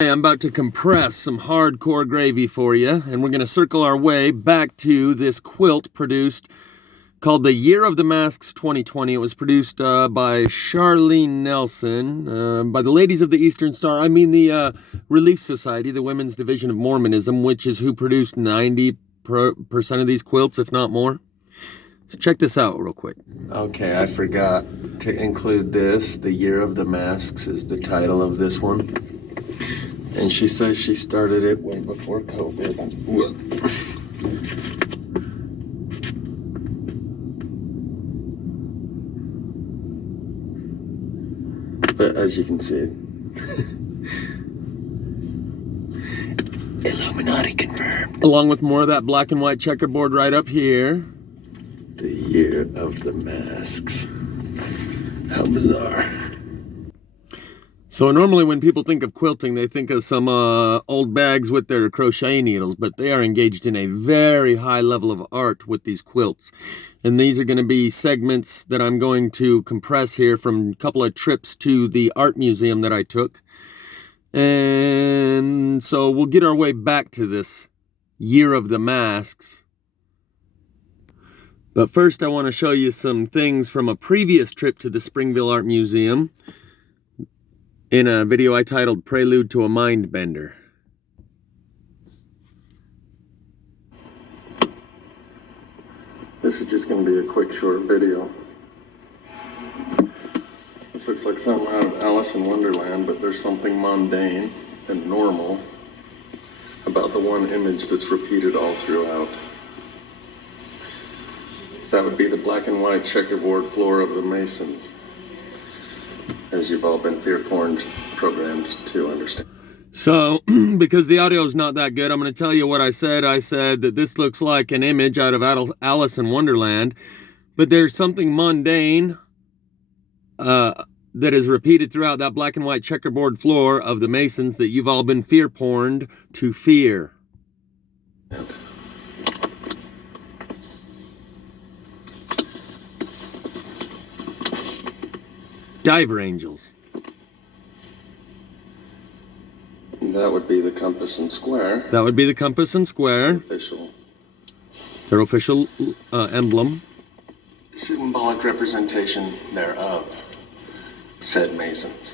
Hey, I'm about to compress some hardcore gravy for you, and we're going to circle our way back to this quilt produced called the Year of the Masks 2020. It was produced by Charlene Nelson, by the Ladies of the Eastern Star. The Relief Society, the Women's Division of Mormonism, which is who produced 90% of these quilts, if not more. So check this out real quick. Okay, I forgot to include this. The Year of the Masks is the title of this one. And she says she started it way before COVID. But as you can see, Illuminati confirmed. Along with more of that black and white checkerboard right up here. The Year of the Masks. How bizarre. So normally when people think of quilting, they think of some old bags with their crochet needles, but they are engaged in a very high level of art with these quilts. And these are going to be segments that I'm going to compress here from a couple of trips to the art museum that I took. And so we'll get our way back to this Year of the Masks. But first I want to show you some things from a previous trip to the Springville Art Museum in a video I titled Prelude to a Mind Bender. This is just going to be a quick short video. This looks like something out of Alice in Wonderland, but there's something mundane and normal about the one image that's repeated all throughout. That would be the black and white checkerboard floor of the Masons, as you've all been fear-porned programmed to understand. So, because the audio is not that good, I'm going to tell you what I said. I said that this looks like an image out of Alice in Wonderland, but there's something mundane that is repeated throughout that black and white checkerboard floor of the Masons that you've all been fear-porned to fear. Diver angels. That would be the compass and square. That would be the compass and square. Their official emblem. Symbolic representation thereof, said Masons.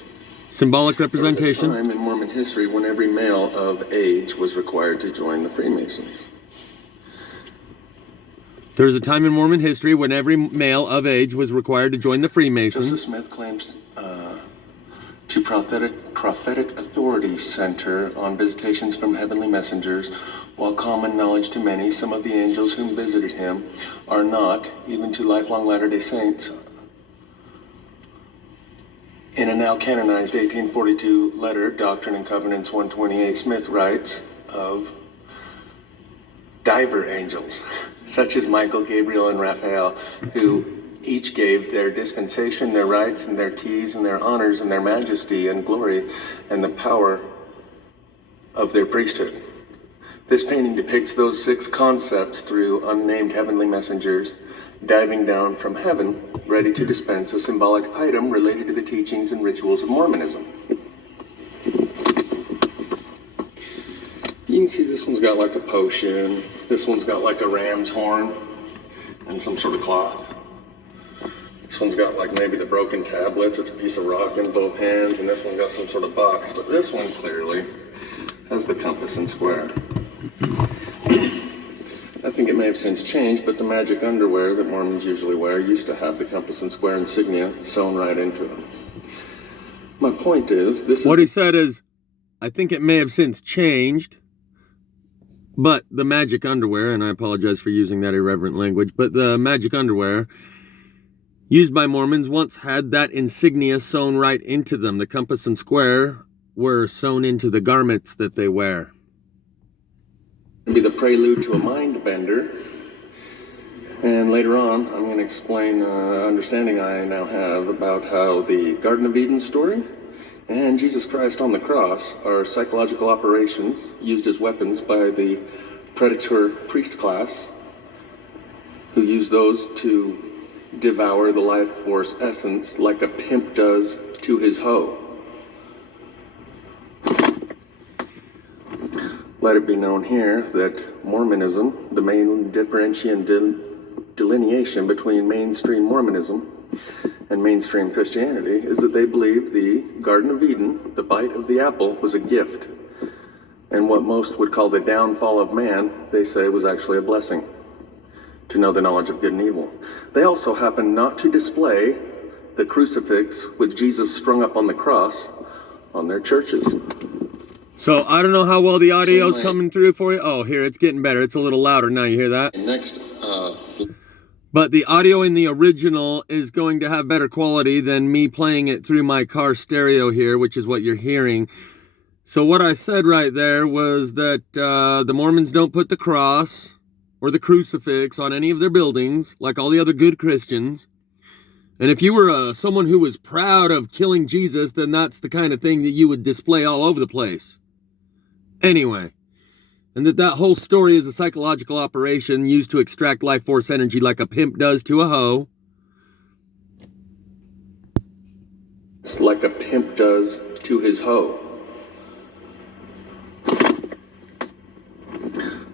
Symbolic representation. There was a time in Mormon history when every male of age was required to join the Freemasons. There was a time in Mormon history when every male of age was required to join the Freemasons. Joseph Smith claims to prophetic authority center on visitations from heavenly messengers, while common knowledge to many, some of the angels whom visited him are not, even to lifelong Latter-day Saints. In a now canonized 1842 letter, Doctrine and Covenants 128, Smith writes of diver angels, such as Michael, Gabriel, and Raphael, who each gave their dispensation, their rights, and their keys, and their honors, and their majesty, and glory, and the power of their priesthood. This painting depicts those six concepts through unnamed heavenly messengers diving down from heaven, ready to dispense a symbolic item related to the teachings and rituals of Mormonism. You can see this one's got like a potion, this one's got like a ram's horn, and some sort of cloth. This one's got like maybe the broken tablets, it's a piece of rock in both hands, and this one got some sort of box, but this one clearly has the compass and square. I think it may have since changed, but the magic underwear that Mormons usually wear used to have the compass and square insignia sewn right into them. My point is, what he said is, I think it may have since changed, but the magic underwear, and I apologize for using that irreverent language, but the magic underwear used by Mormons once had that insignia sewn right into them. The compass and square were sewn into the garments that they wear. It'll be the prelude to a mind bender. And later on, I'm going to explain understanding I now have about how the Garden of Eden story and Jesus Christ on the cross are psychological operations used as weapons by the predator priest class, who use those to devour the life force essence like a pimp does to his hoe. Let it be known here that Mormonism, the main delineation between mainstream Mormonism and mainstream Christianity, is that they believe the Garden of Eden, the bite of the apple, was a gift. And what most would call the downfall of man, they say, was actually a blessing, to know the knowledge of good and evil. They also happen not to display the crucifix with Jesus strung up on the cross on their churches. So I don't know how well the audio's coming through for you. Oh, here, it's getting better. It's a little louder now. You hear that? Next, but the audio in the original is going to have better quality than me playing it through my car stereo here, which is what you're hearing. So what I said right there was that the Mormons don't put the cross or the crucifix on any of their buildings, like all the other good Christians. And if you were someone who was proud of killing Jesus, then that's the kind of thing that you would display all over the place. Anyway, and that whole story is a psychological operation used to extract life force energy like a pimp does to a hoe. It's like a pimp does to his hoe.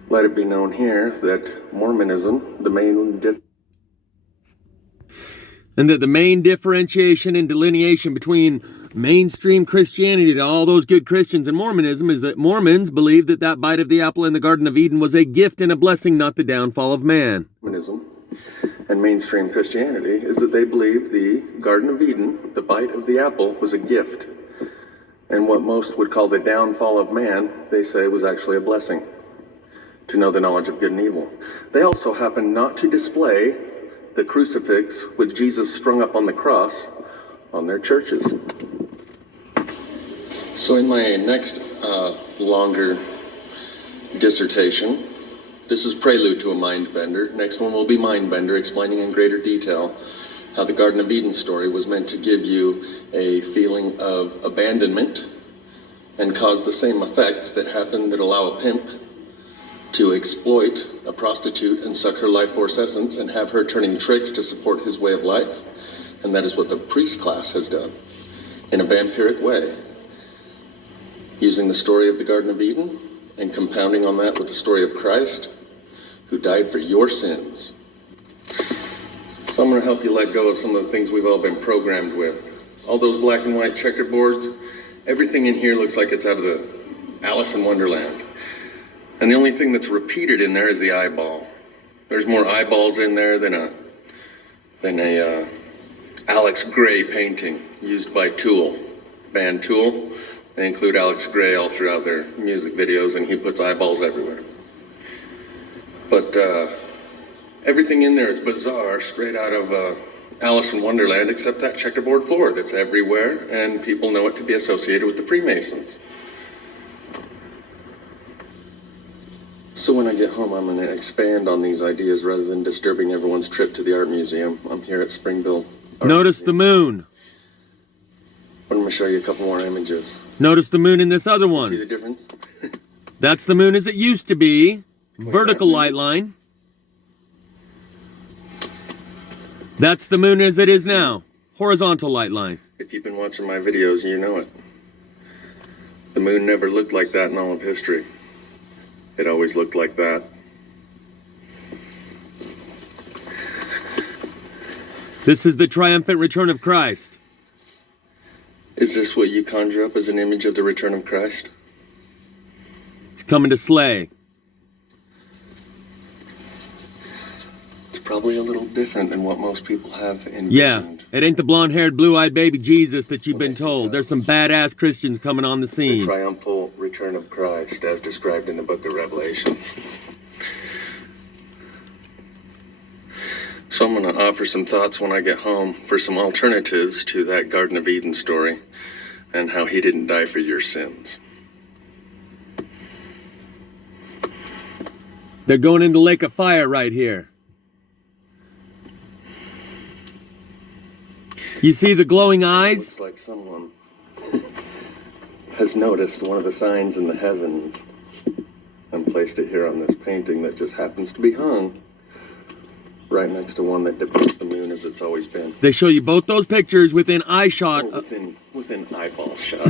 Let it be known here that Mormonism, the main differentiation and delineation between mainstream Christianity to all those good Christians and Mormonism is that Mormons believe that bite of the apple in the Garden of Eden was a gift and a blessing, not the downfall of man. Mormonism and mainstream Christianity is that they believe the Garden of Eden, the bite of the apple, was a gift. And what most would call the downfall of man, they say, was actually a blessing, to know the knowledge of good and evil. They also happen not to display the crucifix with Jesus strung up on the cross on their churches. So in my next longer dissertation, this is Prelude to a Mind Bender. Next one will be Mind Bender, explaining in greater detail how the Garden of Eden story was meant to give you a feeling of abandonment and cause the same effects that happen that allow a pimp to exploit a prostitute and suck her life force essence and have her turning tricks to support his way of life. And that is what the priest class has done in a vampiric way, using the story of the Garden of Eden and compounding on that with the story of Christ, who died for your sins. So I'm going to help you let go of some of the things we've all been programmed with. All those black and white checkerboards, everything in here looks like it's out of the Alice in Wonderland. And the only thing that's repeated in there is the eyeball. There's more eyeballs in there than a Alex Gray painting used by Tool, band Tool. They include Alex Gray all throughout their music videos, and he puts eyeballs everywhere. But everything in there is bizarre, straight out of Alice in Wonderland, except that checkerboard floor that's everywhere, and people know it to be associated with the Freemasons. So when I get home, I'm going to expand on these ideas rather than disturbing everyone's trip to the art museum. I'm here at Springville. Notice the moon. I'm going to show you a couple more images. Notice the moon in this other one. See the difference? That's the moon as it used to be. Vertical light line. That's the moon as it is now. Horizontal light line. If you've been watching my videos, you know it. The moon never looked like that in all of history. It always looked like that. This is the triumphant return of Christ. Is this what you conjure up as an image of the return of Christ? He's coming to slay. It's probably a little different than what most people have envisioned. Yeah, it ain't the blonde-haired, blue-eyed baby Jesus that you've been told. There's some badass Christians coming on the scene. The triumphal return of Christ, as described in the book of Revelation. So I'm going to offer some thoughts when I get home for some alternatives to that Garden of Eden story and how he didn't die for your sins. They're going into Lake of Fire right here. You see the glowing eyes? It looks like someone has noticed one of the signs in the heavens and placed it here on this painting that just happens to be hung right next to one that depicts the moon as it's always been. They show you both those pictures within eye shot. Within eyeball shot.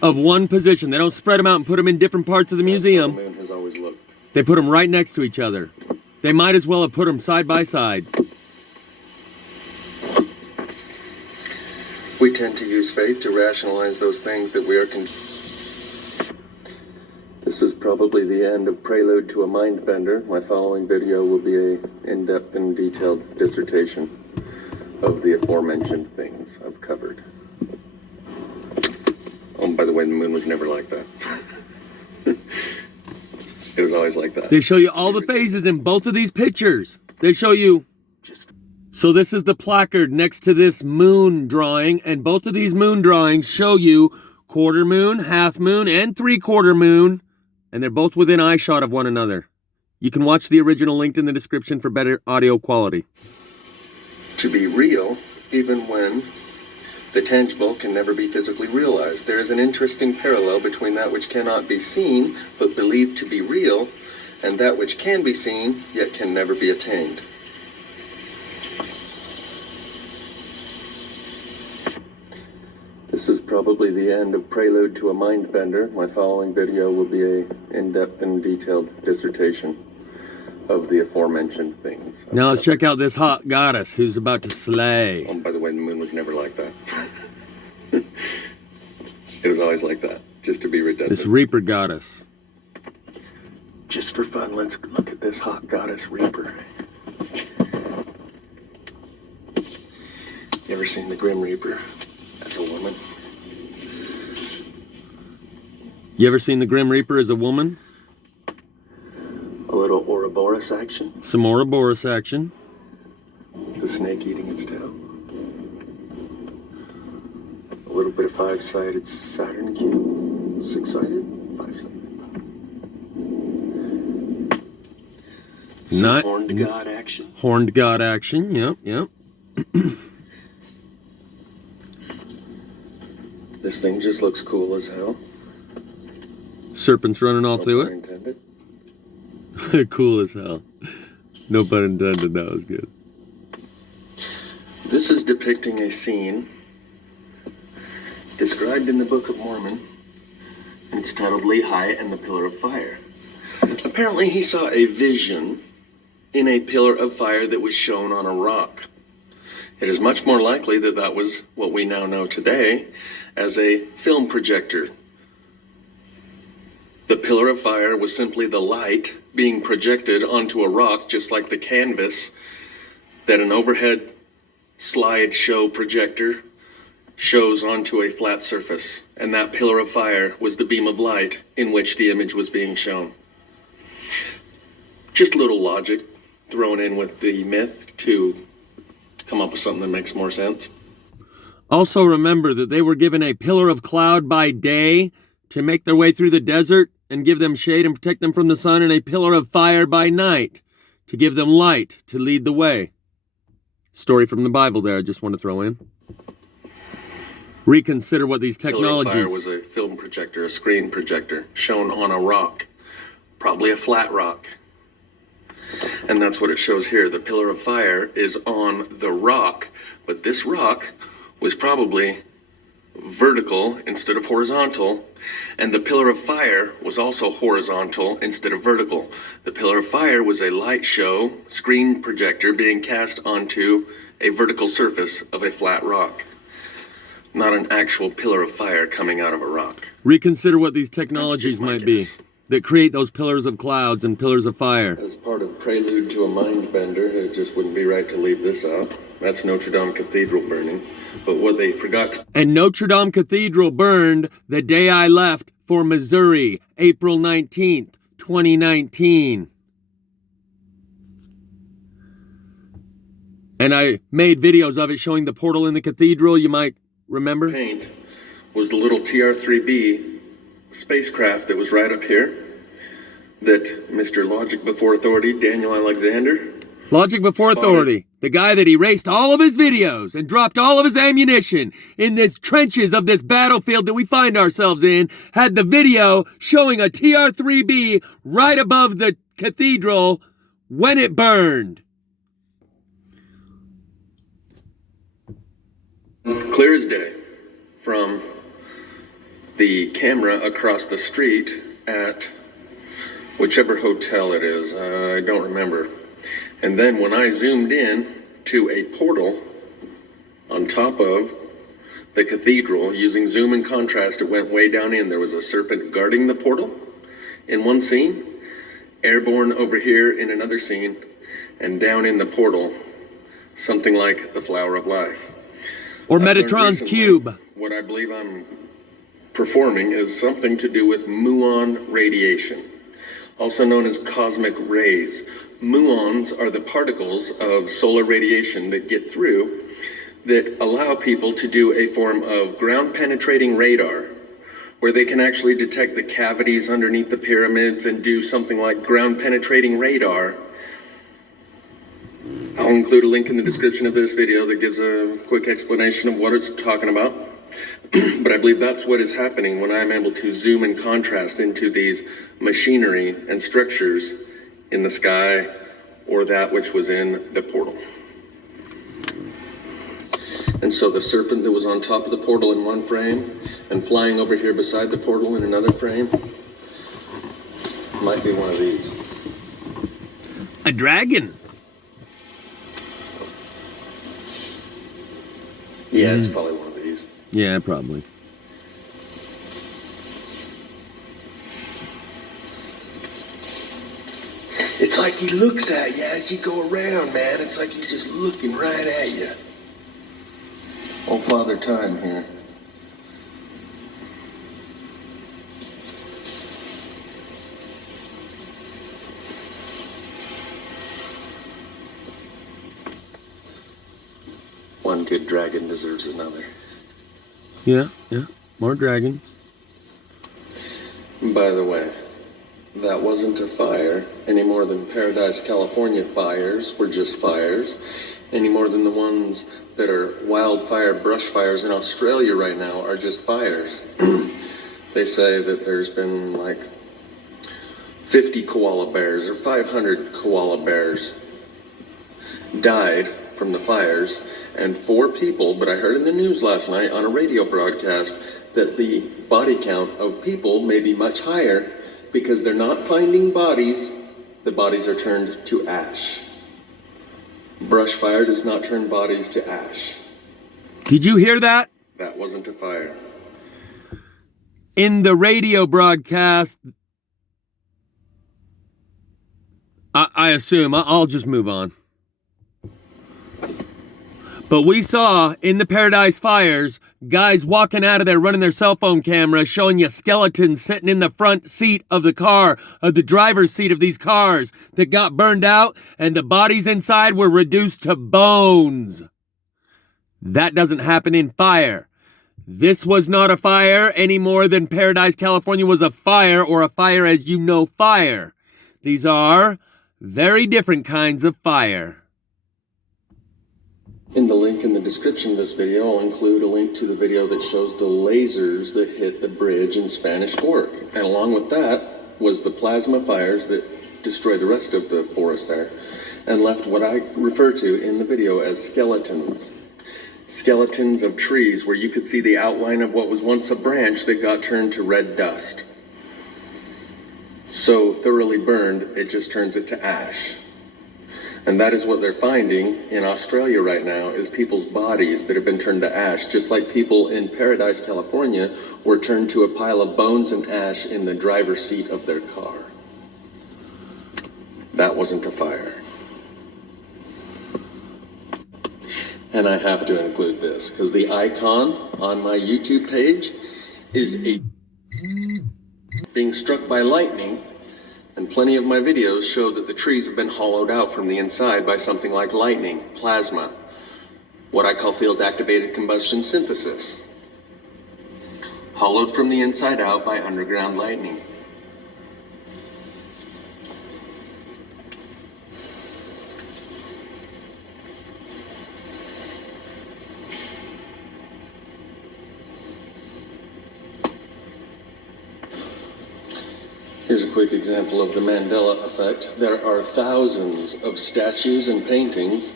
Of one position. They don't spread them out and put them in different parts of the museum. The moon has always looked. They put them right next to each other. They might as well have put them side by side. We tend to use faith to rationalize those things that we are This is probably the end of Prelude to a Mind Bender. My following video will be an in-depth and detailed dissertation of the aforementioned things I've covered. Oh, by the way, the moon was never like that. It was always like that. They show you all the phases in both of these pictures. They show you. So this is the placard next to this moon drawing, and both of these moon drawings show you quarter moon, half moon, and three-quarter moon, and they're both within eye shot of one another. You can watch the original linked in the description for better audio quality. To be real, even when the tangible can never be physically realized. There is an interesting parallel between that which cannot be seen, but believed to be real, and that which can be seen, yet can never be attained. This is probably the end of Prelude to a Mind Bender. My following video will be an in-depth and detailed dissertation of the aforementioned things. Now let's check out this hot goddess who's about to slay. Oh, by the way, the moon was never like that. It was always like that, just to be redundant. This Reaper goddess. Just for fun, let's look at this hot goddess Reaper. You ever seen the Grim Reaper as a woman? You ever seen the Grim Reaper as a woman? A little Ouroboros action. Some Ouroboros action. The snake eating its tail. A little bit of five-sided Saturn cube. Six-sided? Five-sided. Some horned god action. Horned god action, yep. This thing just looks cool as hell. Serpents running all through No pun intended. it. Cool as hell. No pun intended, that was good. This is depicting a scene described in the Book of Mormon. It's titled Lehigh and the Pillar of Fire. Apparently he saw a vision in a pillar of fire that was shown on a rock. It is much more likely that that was what we now know today as a film projector. The pillar of fire was simply the light being projected onto a rock, just like the canvas that an overhead slideshow projector shows onto a flat surface. And that pillar of fire was the beam of light in which the image was being shown. Just a little logic thrown in with the myth to come up with something that makes more sense. Also remember that they were given a pillar of cloud by day to make their way through the desert and give them shade and protect them from the sun, and a pillar of fire by night to give them light to lead the way. Story from the Bible there, I just want to throw in. Reconsider what these technologies... Pillar of fire was a film projector, a screen projector, shown on a rock, probably a flat rock. And that's what it shows here. The pillar of fire is on the rock, but this rock was probably vertical instead of horizontal, and the pillar of fire was also horizontal instead of vertical. The pillar of fire was a light show screen projector being cast onto a vertical surface of a flat rock, not an actual pillar of fire coming out of a rock. Reconsider what these technologies might be that create those pillars of clouds and pillars of fire. As part of Prelude to a Mind Bender, it just wouldn't be right to leave this out. That's Notre Dame Cathedral burning. But what they forgot... And Notre Dame Cathedral burned the day I left for Missouri, April 19th, 2019. And I made videos of it showing the portal in the cathedral, you might remember. Paint was the little TR-3B spacecraft that was right up here that Mr. Logic Before Authority, Daniel Alexander... Logic Before Authority, the guy that erased all of his videos and dropped all of his ammunition in the trenches of this battlefield that we find ourselves in, had the video showing a TR-3B right above the cathedral when it burned. Clear as day from the camera across the street at whichever hotel it is, I don't remember. And then when I zoomed in to a portal on top of the cathedral, using zoom and contrast, it went way down in. There was a serpent guarding the portal in one scene, airborne over here in another scene, and down in the portal, something like the flower of life. Or Metatron's cube. What I believe I'm performing is something to do with muon radiation, also known as cosmic rays. Muons are the particles of solar radiation that get through that allow people to do a form of ground-penetrating radar, where they can actually detect the cavities underneath the pyramids and do something like ground-penetrating radar. I'll include a link in the description of this video that gives a quick explanation of what it's talking about. But I believe that's what is happening when I'm able to zoom and contrast into these machinery and structures in the sky or that which was in the portal. And so the serpent that was on top of the portal in one frame and flying over here beside the portal in another frame might be one of these. A dragon. Yeah, it's probably one of these. Yeah, probably. It's like he looks at you as you go around, man. It's like he's just looking right at you. Oh, Father Time here. One good dragon deserves another. Yeah. More dragons. By the way, that wasn't a fire any more than Paradise, California fires were just fires, any more than the ones that are wildfire brush fires in Australia right now are just fires. They say that there's been like 50 koala bears or 500 koala bears died from the fires, and 4 people, but I heard in the news last night on a radio broadcast that the body count of people may be much higher because they're not finding bodies, the bodies are turned to ash. Brush fire does not turn bodies to ash. Did you hear that? That wasn't a fire. In the radio broadcast, I assume, I'll just move on. But we saw in the Paradise Fires, guys walking out of there running their cell phone camera, showing you skeletons sitting in the front seat of the car, of the driver's seat of these cars that got burned out, and the bodies inside were reduced to bones. That doesn't happen in fire. This was not a fire any more than Paradise, California was a fire, or a fire as you know fire. These are very different kinds of fire. In the link in the description of this video, I'll include a link to the video that shows the lasers that hit the bridge in Spanish Fork. And along with that was the plasma fires that destroyed the rest of the forest there and left what I refer to in the video as skeletons. Skeletons of trees where you could see the outline of what was once a branch that got turned to red dust. So thoroughly burned, it just turns it to ash. And that is what they're finding in Australia right now, is people's bodies that have been turned to ash, just like people in Paradise, California were turned to a pile of bones and ash in the driver's seat of their car. That wasn't a fire. And I have to include this, because the icon on my YouTube page is a being struck by lightning. And plenty of my videos show that the trees have been hollowed out from the inside by something like lightning, plasma, what I call field-activated combustion synthesis. Hollowed from the inside out by underground lightning. Here's a quick example of the Mandela Effect. There are thousands of statues and paintings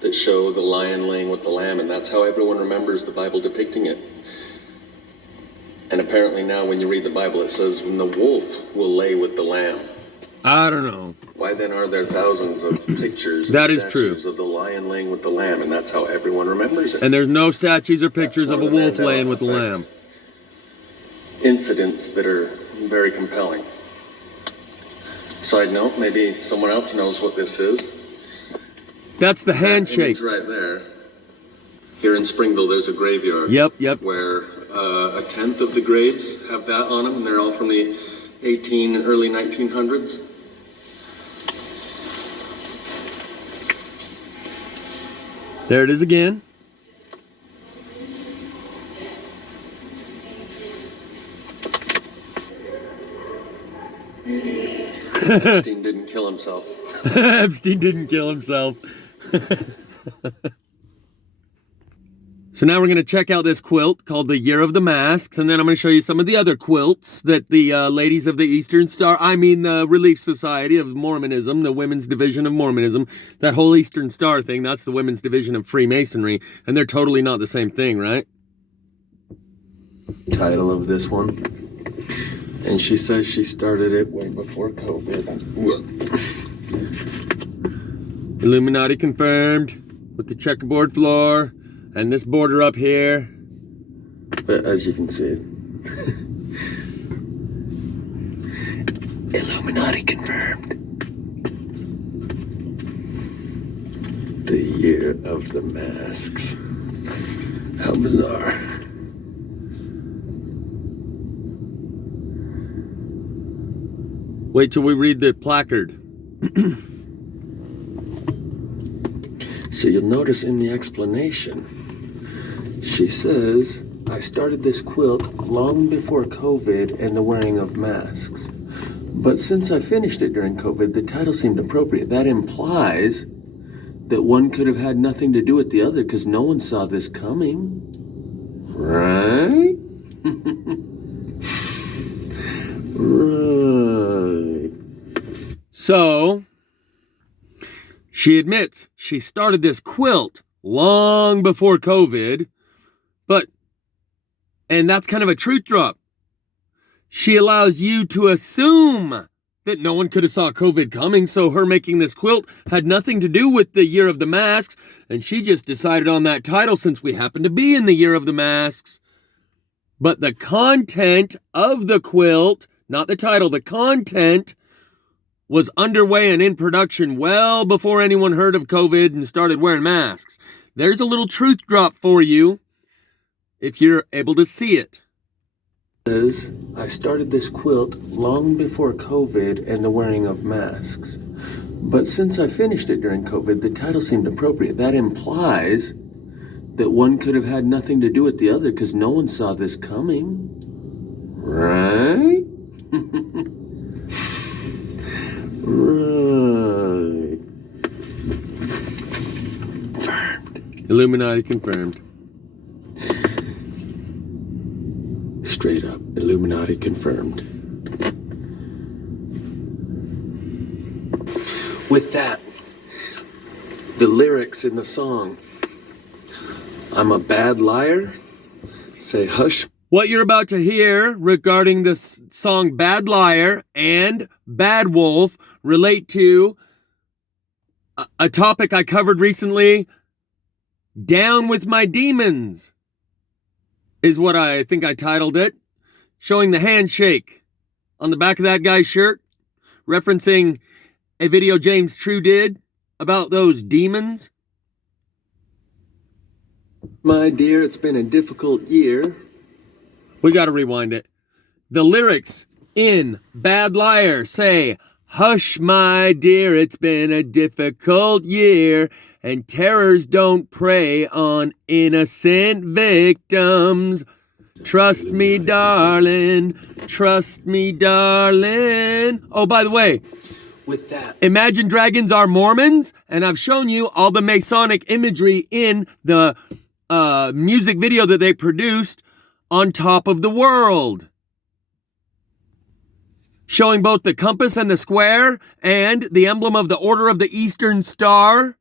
that show the lion laying with the lamb, and that's how everyone remembers the Bible depicting it. And apparently now when you read the Bible, it says when the wolf will lay with the lamb. I don't know. Why then are there thousands of pictures and That is true. statues of the lion laying with the lamb, and that's how everyone remembers it? And there's no statues or pictures That's of a one the wolf Mandela laying with the Effect lamb. Incidents that are very compelling. Side note, maybe someone else knows what this is. That's the That handshake. image right there. Here in Springville, there's a graveyard. Yep. Where a tenth of the graves have that on them, and they're all from the early 1900s. There it is again. Epstein didn't kill himself. Epstein didn't kill himself. So now we're going to check out this quilt called the Year of the Masks, and then I'm going to show you some of the other quilts that the ladies of the Eastern Star, the Relief Society of Mormonism, the women's division of Mormonism, that whole Eastern Star thing, that's the women's division of Freemasonry, and they're totally not the same thing, right? Title of this one. And she says she started it way before COVID. Illuminati confirmed with the checkerboard floor and this border up here. But as you can see, Illuminati confirmed. The Year of the Masks. How bizarre. Wait till we read the placard. So you'll notice in the explanation, she says, I started this quilt long before COVID and the wearing of masks. But since I finished it during COVID, the title seemed appropriate. That implies that one could have had nothing to do with the other because no one saw this coming. Right? Right. So, she admits she started this quilt long before COVID, and that's kind of a truth drop. She allows you to assume that no one could have saw COVID coming, so her making this quilt had nothing to do with the Year of the Masks, and she just decided on that title since we happen to be in the Year of the Masks. But the content of the quilt, not the title, the content was underway and in production well before anyone heard of COVID and started wearing masks. There's a little truth drop for you if you're able to see it. Says, I started this quilt long before COVID and the wearing of masks. But since I finished it during COVID, the title seemed appropriate. That implies that one could have had nothing to do with the other because no one saw this coming. Right? Right. Confirmed. Illuminati confirmed. Straight up, Illuminati confirmed. With that, the lyrics in the song, I'm a bad liar, say hush. What you're about to hear regarding this song Bad Liar and Bad Wolf relate to a topic I covered recently, Down with My Demons, is what I think I titled it, showing the handshake on the back of that guy's shirt, referencing a video James True did about those demons. My dear, it's been a difficult year. We gotta rewind it. The lyrics in Bad Liar say, hush, my dear, it's been a difficult year, and terrors don't prey on innocent victims. Trust me, darling. Trust me, darling. Oh, by the way, With that, Imagine Dragons are Mormons, and I've shown you all the Masonic imagery in the music video that they produced, On Top of the World, showing both the compass and the square and the emblem of the Order of the Eastern Star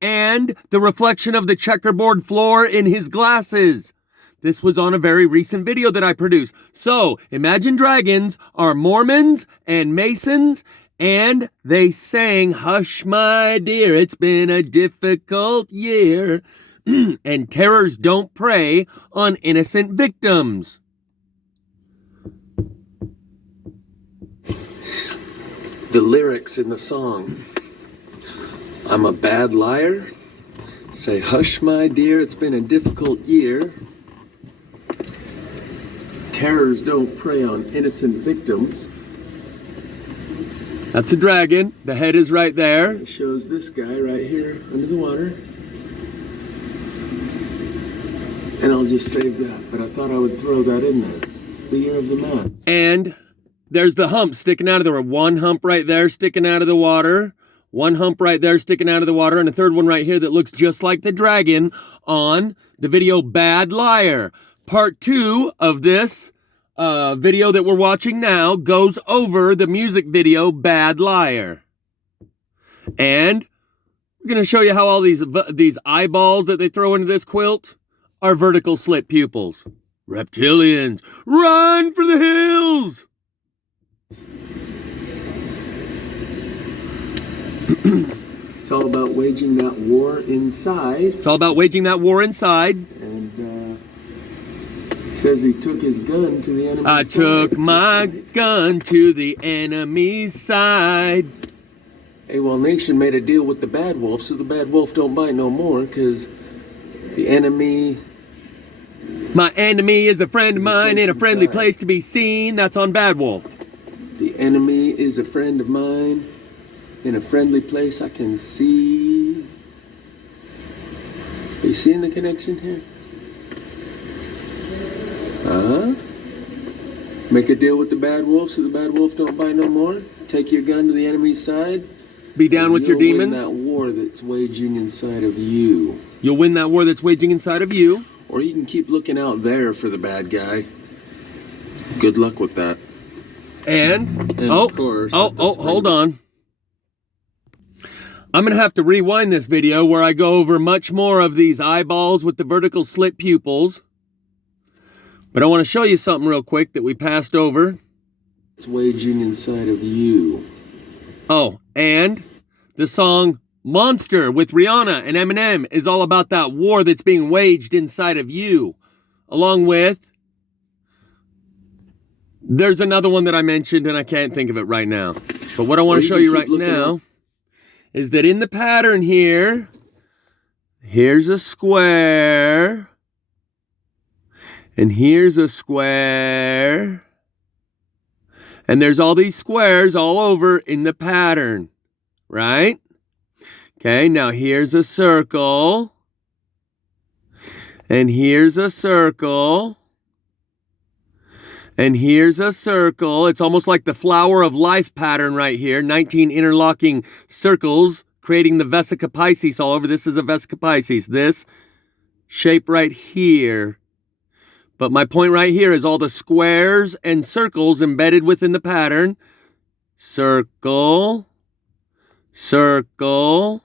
and the reflection of the checkerboard floor in his glasses. This was on a very recent video that I produced. So, Imagine Dragons are Mormons and Masons, and they sang, "Hush, my dear, it's been a difficult year," and terrors don't prey on innocent victims. The lyrics in the song: I'm a bad liar. Say, "Hush, my dear, it's been a difficult year." Terrors don't prey on innocent victims. That's a dragon. The head is right there. It shows this guy right here under the water. And I'll just save that, but I thought I would throw that in there. The year of the man. And there's the hump sticking out of the water. One hump right there sticking out of the water. One hump right there sticking out of the water. And a third one right here that looks just like the dragon on the video Bad Liar. Part 2 of this video that we're watching now goes over the music video Bad Liar. And we're going to show you how all these eyeballs that they throw into this quilt are vertical slit pupils. Reptilians, run for the hills! It's all about waging that war inside. It's all about waging that war inside. And says he took his gun to the enemy's side. I took my gun to the enemy's side. AWOL Nation made a deal with the bad wolf, so the bad wolf don't bite no more, because the enemy... My enemy is a friend of mine in a friendly place to be seen. That's on Bad Wolf. The enemy is a friend of mine in a friendly place I can see. Are you seeing the connection here? Make a deal with the bad wolf so the bad wolf don't bite no more. Take your gun to the enemy's side. Be down with your demons. You'll win that war that's waging inside of you. You'll win that war that's waging inside of you. Or you can keep looking out there for the bad guy. Good luck with that. And of course, hold on. I'm going to have to rewind this video where I go over much more of these eyeballs with the vertical slit pupils. But I want to show you something real quick that we passed over. It's waging inside of you. Oh, and the song Monster with Rihanna and Eminem is all about that war that's being waged inside of you. Along with, there's another one that I mentioned and I can't think of it right now. But what I want to show you right now is that in the pattern here, here's a square. And here's a square. And there's all these squares all over in the pattern, right? Okay, now here's a circle. And here's a circle. And here's a circle. It's almost like the flower of life pattern right here. 19 interlocking circles creating the Vesica Piscis all over. This is a Vesica Piscis. This shape right here. But my point right here is all the squares and circles embedded within the pattern. Circle, circle,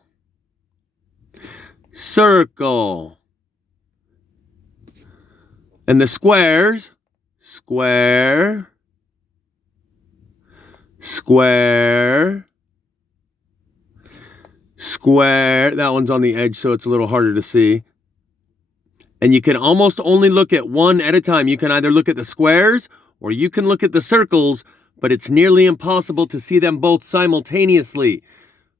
circle. And the squares, square, square, square. That one's on the edge, so it's a little harder to see. And you can almost only look at one at a time. You can either look at the squares or you can look at the circles, but it's nearly impossible to see them both simultaneously.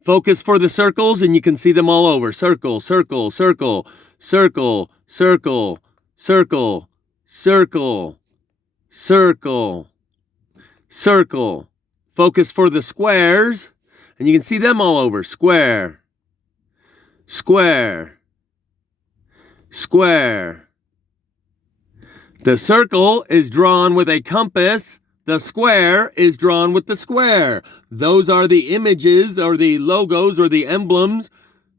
Focus for the circles and you can see them all over. Circle, circle, circle, circle, circle, circle, circle, circle, circle. Focus for the squares and you can see them all over. Square, square, square. The circle is drawn with a compass. The square is drawn with the square. Those are the images or the logos or the emblems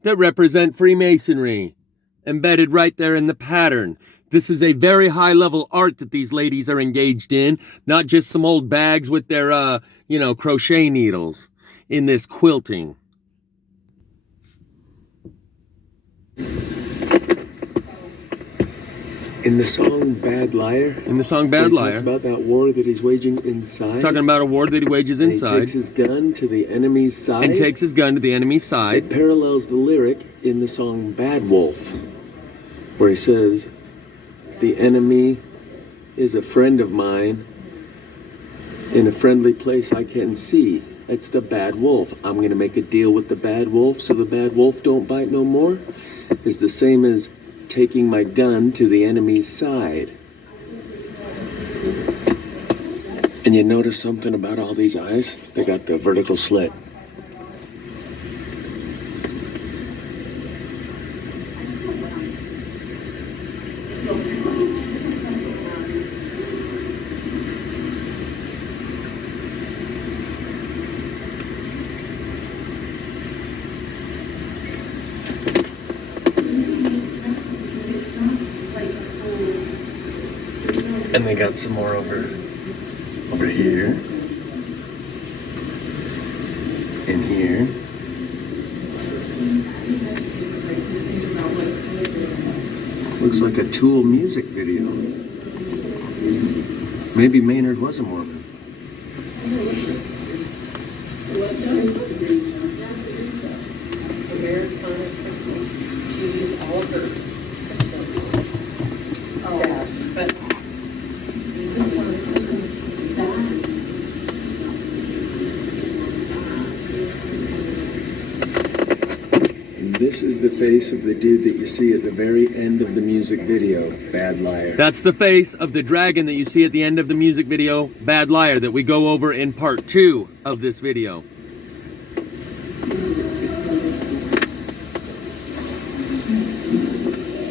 that represent Freemasonry, embedded right there in the pattern. This is a very high level art that these ladies are engaged in, not just some old bags with their, crochet needles in this quilting. In the song Bad Liar, In the song Bad he Liar, talks about that war that he's waging inside. talking about a war that he wages And he inside takes his gun to the enemy's side. and takes his gun to the enemy's It side. parallels the lyric in the song Bad Wolf, where he says, "The enemy is a friend of mine in a friendly place I can see." That's the bad wolf. I'm going to make a deal with the bad wolf so the bad wolf don't bite no more. Is the same as taking my gun to the enemy's side. And you notice something about all these eyes? They got the vertical slit. And they got some more over here. And here. Looks like a Tool music video. Maybe Maynard was a Mormon. Americana Christmas. She used all of her Christmas stash, but see, this one is And this is the face of the dude that you see at the very end of the music video, Bad Liar. That's the face of the dragon that you see at the end of the music video, Bad Liar, that we go over in part 2 of this video.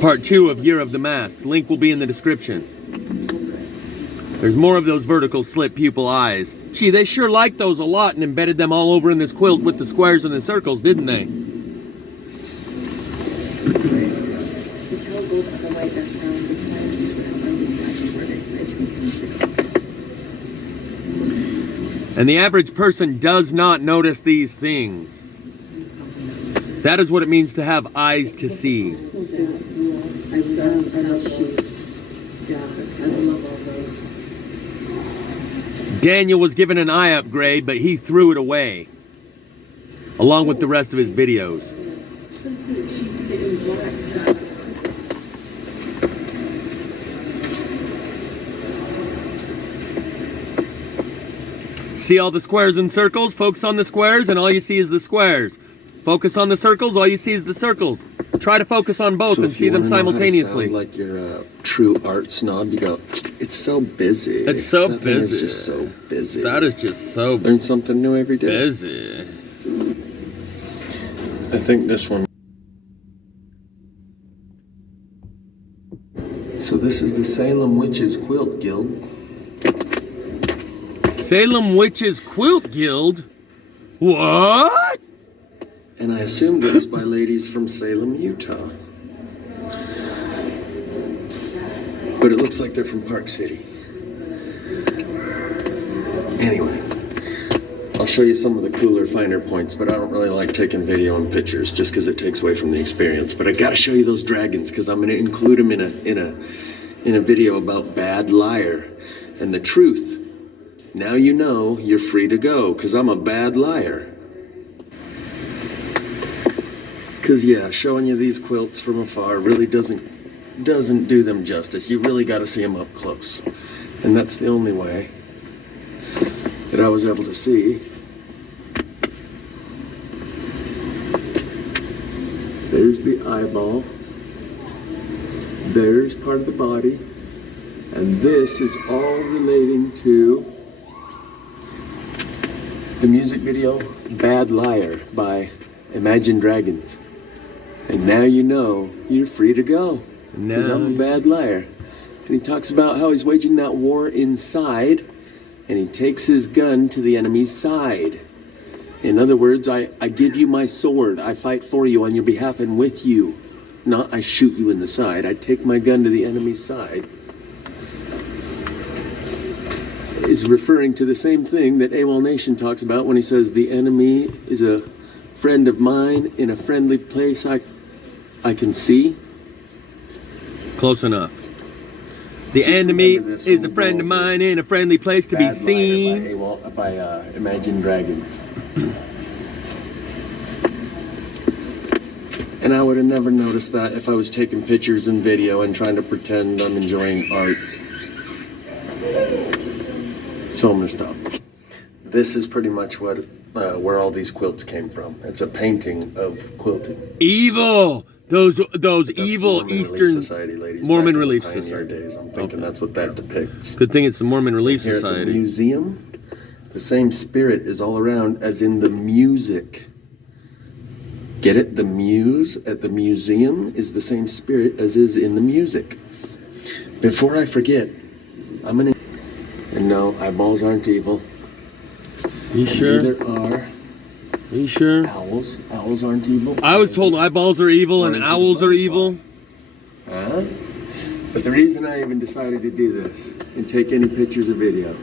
Part 2 of Year of the Masks. Link will be in the description. There's more of those vertical slit pupil eyes. Gee, they sure liked those a lot and embedded them all over in this quilt with the squares and the circles, didn't they? And the average person does not notice these things. That is what it means to have eyes to see. I love those. Yeah, I love all those. Daniel was given an eye upgrade, but he threw it away, along with the rest of his videos. See all the squares and circles? Focus on the squares, and all you see is the squares. Focus on the circles, all you see is the circles. Try to focus on both and see them simultaneously. Like you're a true art snob, you go, "It's so busy. It's so That thing busy. is just so busy." That is just so Learn something new every day. busy. I think this one. So this is the Salem Witches Quilt Guild. Salem Witches Quilt Guild? What? And I assumed it was by ladies from Salem, Utah. But it looks like they're from Park City. Anyway, I'll show you some of the cooler, finer points, but I don't really like taking video and pictures just because it takes away from the experience. But I gotta show you those dragons because I'm gonna include them in a video about Bad Liar and the truth. Now you know you're free to go because I'm a bad liar. Because yeah, showing you these quilts from afar really doesn't do them justice. You really got to see them up close. And that's the only way that I was able to see. There's the eyeball. There's part of the body. And this is all relating to the music video Bad Liar by Imagine Dragons. And now you know you're free to go. Because I'm a bad liar. And he talks about how he's waging that war inside, and he takes his gun to the enemy's side. In other words, I give you my sword. I fight for you on your behalf and with you. Not I shoot you in the side. I take my gun to the enemy's side. Is referring to the same thing that AWOL Nation talks about when he says the enemy is a friend of mine in a friendly place I can see. Close enough. The Just enemy remember this is a when we friend go of over mine in a friendly place to be Bad Liar seen. by Imagine Dragons. And I would have never noticed that if I was taking pictures and video and trying to pretend I'm enjoying art. So I'm gonna stop. This is pretty much what where all these quilts came from. It's a painting of quilting. Evil! Those That's evil Mormon Eastern Relief Society, ladies. Mormon back in the Relief pioneer Society. days. I'm thinking that's what that depicts. Good thing it's the Mormon Relief Here at the Society. museum, the same spirit is all around as in the music. Get it? The muse at the museum is the same spirit as is in the music. Before I forget, I'm gonna... And no, eyeballs aren't evil. You sure? Neither are You sure? owls. Owls aren't evil. I was told eyeballs are evil and Or is it a owls are butterfly? evil. Huh? But the reason I even decided to do this and take any pictures or video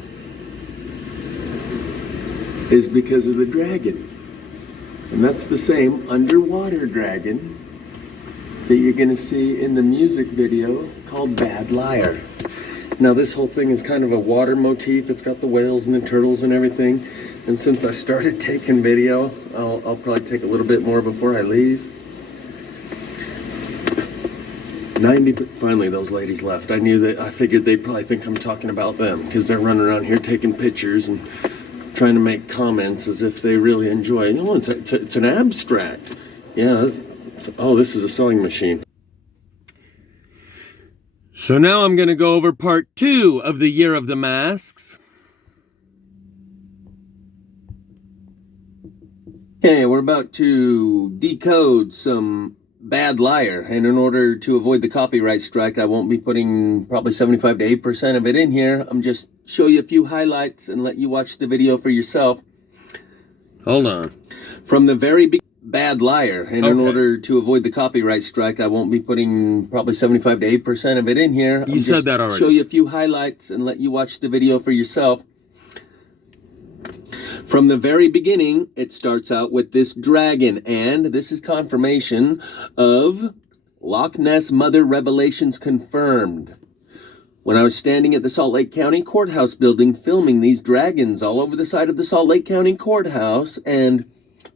is because of the dragon. And that's the same underwater dragon that you're gonna see in the music video called Bad Liar. Now this whole thing is kind of a water motif. It's got the whales and the turtles and everything. And since I started taking video, I'll probably take a little bit more before I leave. Finally those ladies left. I figured they'd probably think I'm talking about them because they're running around here taking pictures and trying to make comments as if they really enjoy it. No, it's an abstract. Yeah. Oh, this is a sewing machine. So now I'm going to go over part 2 of the Year of the Masks. Okay, we're about to decode some Bad Liar, and in order to avoid the copyright strike, I won't be putting probably 75 to 8% of it in here. I'm just show you a few highlights and let you watch the video for yourself. Hold on. From the very Bad Liar, and in order to avoid the copyright strike, I won't be putting probably 75 to 8% of it in here. You said that already. Show you a few highlights and let you watch the video for yourself. From the very beginning, it starts out with this dragon, and this is confirmation of Loch Ness Mother revelations confirmed. When I was standing at the Salt Lake County Courthouse building filming these dragons all over the side of the Salt Lake County Courthouse, and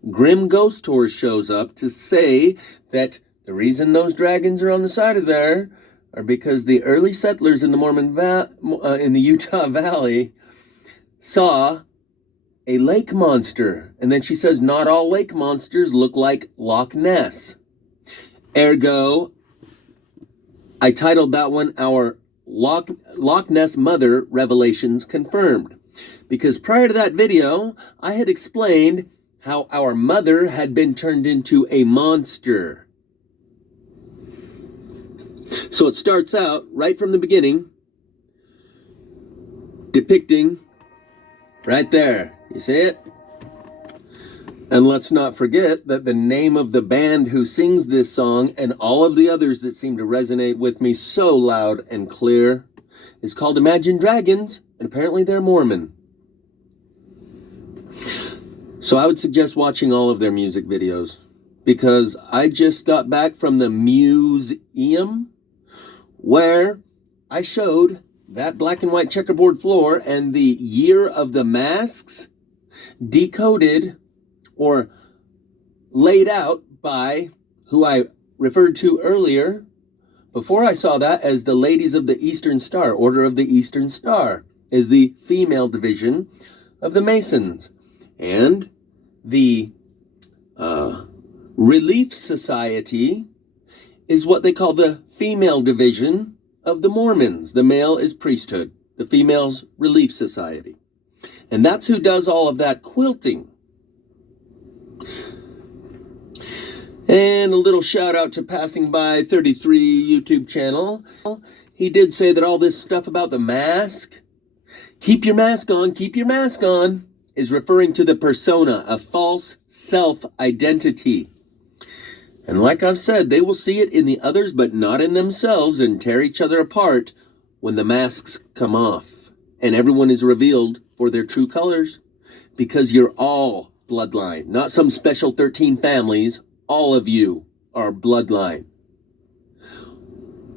Grim Ghost Tours shows up to say that the reason those dragons are on the side of there are because the early settlers in the in the Utah Valley saw a lake monster. And then she says not all lake monsters look like Loch Ness. Ergo, I titled that one our Loch Ness Mother Revelations Confirmed. Because prior to that video, I had explained how our mother had been turned into a monster. So it starts out right from the beginning, depicting right there. You see it? And let's not forget that the name of the band who sings this song and all of the others that seem to resonate with me so loud and clear is called Imagine Dragons, and apparently they're Mormon. So I would suggest watching all of their music videos because I just got back from the museum where I showed that black and white checkerboard floor and the Year of the Masks decoded or laid out by who I referred to earlier before I saw that as the Ladies of the Eastern Star, Order of the Eastern Star, is the female division of the Masons. And the Relief Society is what they call the female division of the Mormons. The male is priesthood, the female's Relief Society. And that's who does all of that quilting. And a little shout out to Passing By 33 YouTube channel. He did say that all this stuff about the mask, keep your mask on, is referring to the persona, a false self-identity. And like I've said, they will see it in the others but not in themselves and tear each other apart when the masks come off and everyone is revealed for their true colors, because you're all bloodline, not some special 13 families. All of you are bloodline.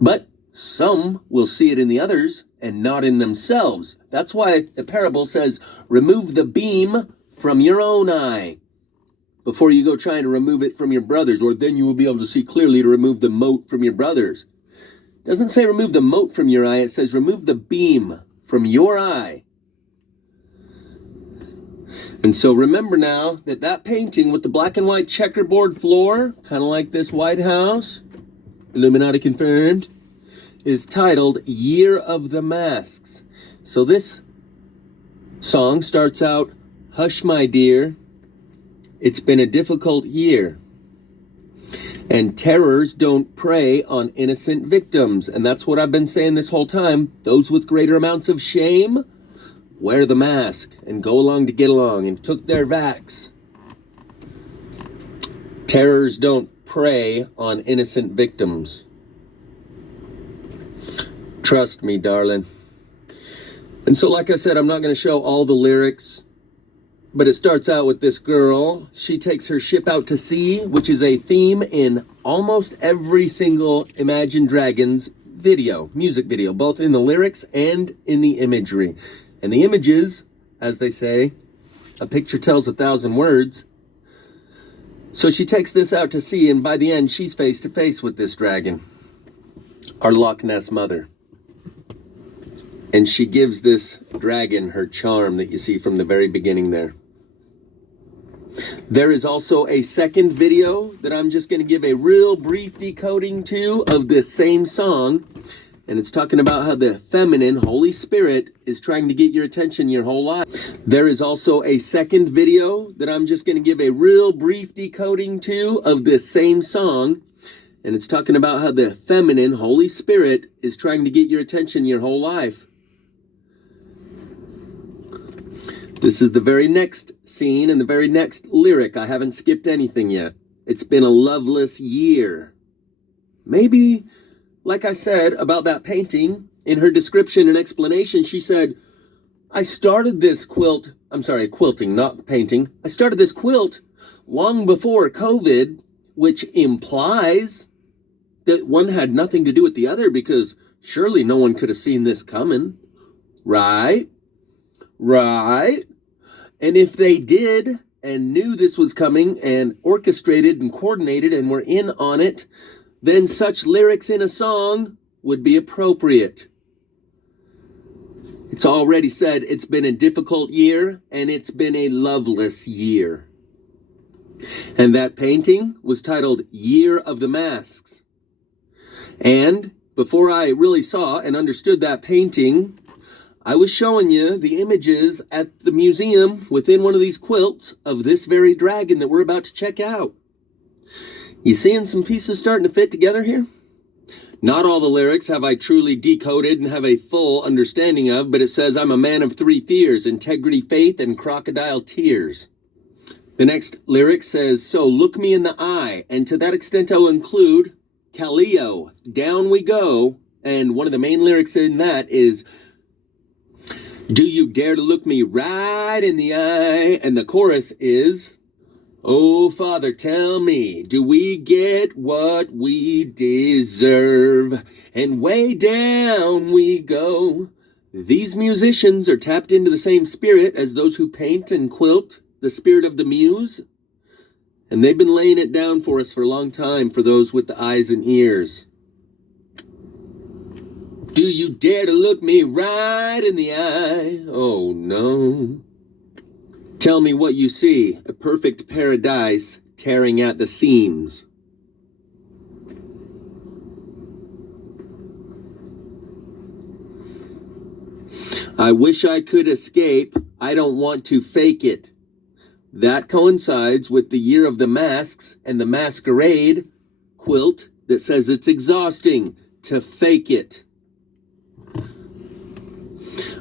But some will see it in the others and not in themselves. That's why the parable says, remove the beam from your own eye before you go trying to remove it from your brother's, or then you will be able to see clearly to remove the mote from your brother's. It doesn't say remove the mote from your eye, it says remove the beam from your eye. And so remember now that that painting with the black and white checkerboard floor, kind of like this White House, Illuminati confirmed, is titled Year of the Masks. So this song starts out, hush my dear, it's been a difficult year. And terrors don't prey on innocent victims. And that's what I've been saying this whole time. Those with greater amounts of shame, wear the mask and go along to get along, and took their vax. Terrors don't prey on innocent victims. Trust me, darling. And so, like I said, I'm not going to show all the lyrics, but it starts out with this girl. She takes her ship out to sea, which is a theme in almost every single Imagine Dragons video, music video, both in the lyrics and in the imagery. And the images, as they say, a picture tells 1,000 words. So she takes this out to sea, and by the end, she's face to face with this dragon, our Loch Ness mother. And she gives this dragon her charm that you see from the very beginning there. There is also a second video that I'm just going to give a real brief decoding to of this same song. And it's talking about how the feminine Holy Spirit is trying to get your attention your whole life. There is also a second video that I'm just going to give a real brief decoding to of this same song. And it's talking about how the feminine Holy Spirit is trying to get your attention your whole life. This is the very next scene and the very next lyric. I haven't skipped anything yet. It's been a loveless year. Maybe, like I said about that painting, in her description and explanation, she said, I started this quilting, not painting. I started this quilt long before COVID, which implies that one had nothing to do with the other, because surely no one could have seen this coming. Right? And if they did and knew this was coming and orchestrated and coordinated and were in on it, then such lyrics in a song would be appropriate. It's already said it's been a difficult year and it's been a loveless year. And that painting was titled Year of the Masks. And before I really saw and understood that painting, I was showing you the images at the museum within one of these quilts of this very dragon that we're about to check out. You seeing some pieces starting to fit together here? Not all the lyrics have I truly decoded and have a full understanding of, but it says I'm a man of three fears: integrity, faith, and crocodile tears. The next lyric says, so look me in the eye, and to that extent I'll include Calio, down we go, and one of the main lyrics in that is, do you dare to look me right in the eye? And the chorus is, oh, Father, tell me, do we get what we deserve? And way down we go. These musicians are tapped into the same spirit as those who paint and quilt, the spirit of the muse. And they've been laying it down for us for a long time, for those with the eyes and ears. Do you dare to look me right in the eye? Oh, no. Tell me what you see, a perfect paradise tearing at the seams. I wish I could escape, I don't want to fake it. That coincides with the Year of the Masks and the Masquerade quilt that says it's exhausting to fake it.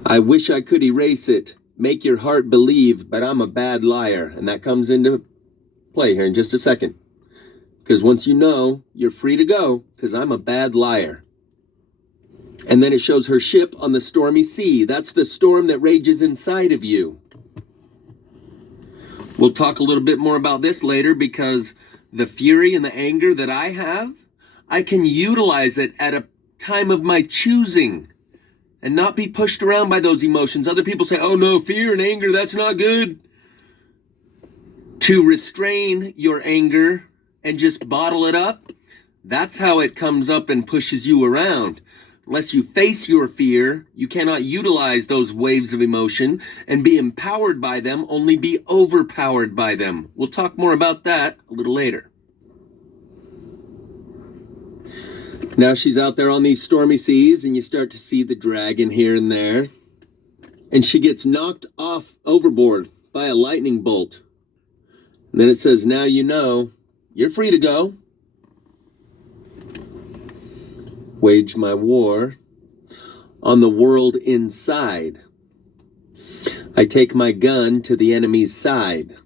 I wish I could erase it, make your heart believe, but I'm a bad liar. And that comes into play here in just a second. Because once you know, you're free to go, because I'm a bad liar. And then it shows her ship on the stormy sea. That's the storm that rages inside of you. We'll talk a little bit more about this later, because the fury and the anger that I have, I can utilize it at a time of my choosing and not be pushed around by those emotions. Other people say, oh no, fear and anger, that's not good. To restrain your anger and just bottle it up, that's how it comes up and pushes you around. Unless you face your fear, you cannot utilize those waves of emotion and be empowered by them, only be overpowered by them. We'll talk more about that a little later. Now she's out there on these stormy seas, and you start to see the dragon here and there. And she gets knocked off overboard by a lightning bolt. And then it says, now you know, you're free to go. Wage my war on the world inside. I take my gun to the enemy's side.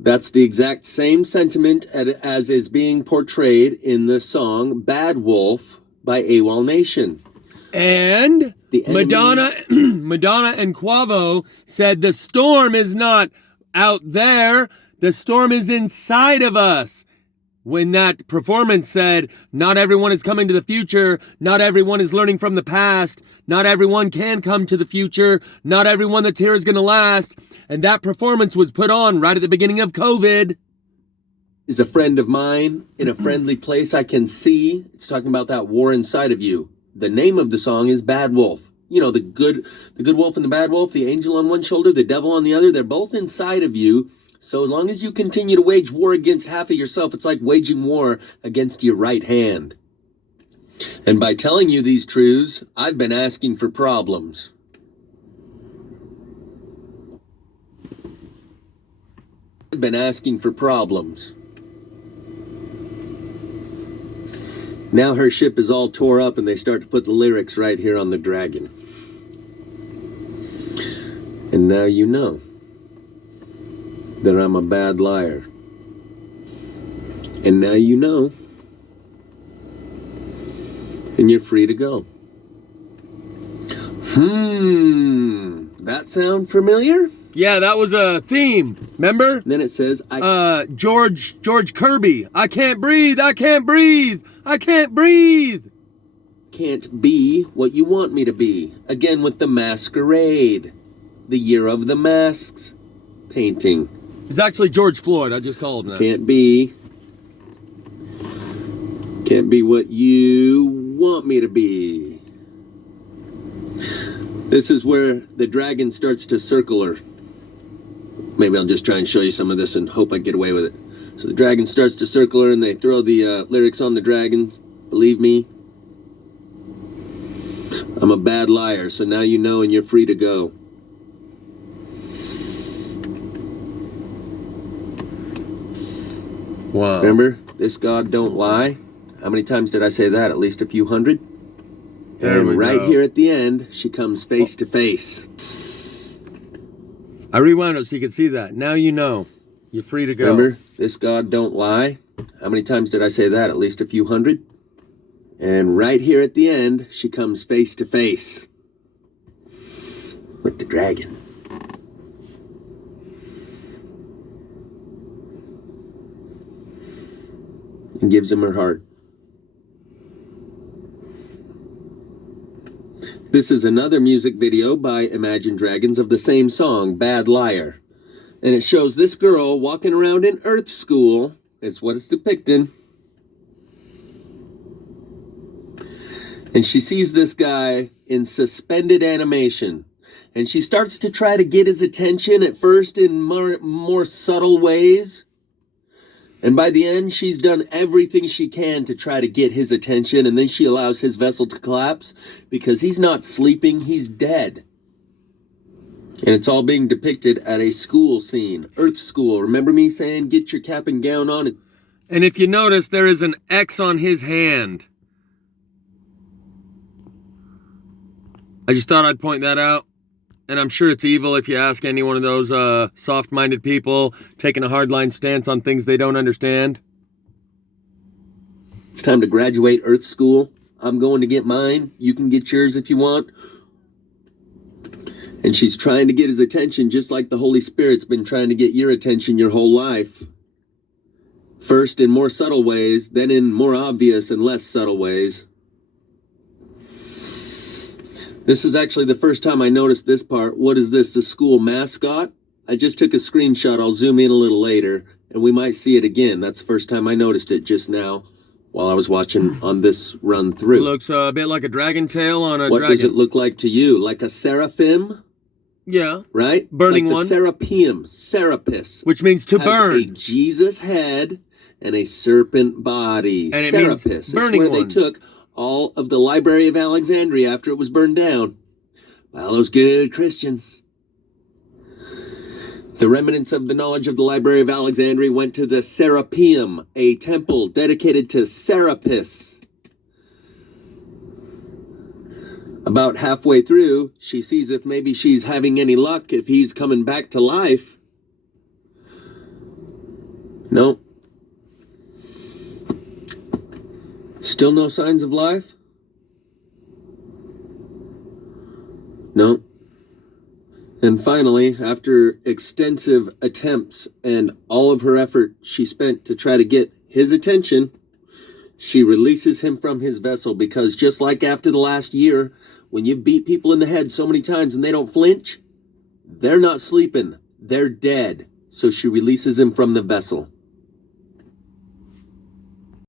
That's the exact same sentiment as is being portrayed in the song Bad Wolf by AWOL Nation. And Madonna and Quavo said the storm is not out there, the storm is inside of us. When that performance said, not everyone is coming to the future, not everyone is learning from the past, not everyone can come to the future, not everyone that's here is going to last, and that performance was put on right at the beginning of COVID. Is a friend of mine in a friendly place I can see. It's talking about that war inside of you. The name of the song is Bad Wolf. You know, the good wolf and the bad wolf, the angel on one shoulder, the devil on the other, they're both inside of you. So as long as you continue to wage war against half of yourself, it's like waging war against your right hand. And by telling you these truths, I've been asking for problems. I've been asking for problems. Now her ship is all tore up and they start to put the lyrics right here on the dragon. And now you know that I'm a bad liar. And now you know. And you're free to go. That sound familiar? Yeah, that was a theme. Remember? Then it says, George Kirby. I can't breathe. I can't breathe. I can't breathe. Can't be what you want me to be. Again with the masquerade. The year of the masks painting. It's actually George Floyd. I just called him that. Can't be what you want me to be. This is where the dragon starts to circle her. Maybe I'll just try and show you some of this and hope I get away with it. So the dragon starts to circle her and they throw the lyrics on the dragon. Believe me, I'm a bad liar, so now you know and you're free to go. Wow. Remember, this God don't lie? How many times did I say that? At least a few hundred? There and right here at the end, she comes face to face. I rewound it so you can see that. Now you know. You're free to go. Remember, this God don't lie? How many times did I say that? At least a few hundred? And right here at the end, she comes face to face with the dragon. And gives him her heart. This is another music video by Imagine Dragons of the same song, Bad Liar. And it shows this girl walking around in Earth School. That's what it's depicting. And she sees this guy in suspended animation. And she starts to try to get his attention at first in more subtle ways. And by the end, she's done everything she can to try to get his attention, and then she allows his vessel to collapse because he's not sleeping, he's dead. And it's all being depicted at a school scene, Earth School. Remember me saying, get your cap and gown on? And if you notice, there is an X on his hand. I just thought I'd point that out. And I'm sure it's evil if you ask any one of those soft-minded people taking a hardline stance on things they don't understand. It's time to graduate Earth School. I'm going to get mine. You can get yours if you want. And she's trying to get his attention just like the Holy Spirit's been trying to get your attention your whole life. First in more subtle ways, then in more obvious and less subtle ways. This is actually the first time I noticed this part. What is this, the school mascot? I just took a screenshot. I'll zoom in a little later, and we might see it again. That's the first time I noticed it just now while I was watching on this run through. Looks a bit like a dragon tail on a dragon. What does it look like to you? Like a seraphim? Yeah. Right? Burning like one. The serapeum, serapis. Which means to has burn. A Jesus head and a serpent body. And it serapis. means burning it's where ones. they took all of the Library of Alexandria after it was burned down by all those good Christians. The remnants of the knowledge of the Library of Alexandria went to the Serapeum, a temple dedicated to Serapis. About halfway through, she sees if maybe she's having any luck, if he's coming back to life. No. Still no signs of life? No. And finally, after extensive attempts and all of her effort she spent to try to get his attention, she releases him from his vessel, because just like after the last year, when you beat people in the head so many times and they don't flinch, they're not sleeping, they're dead. So she releases him from the vessel.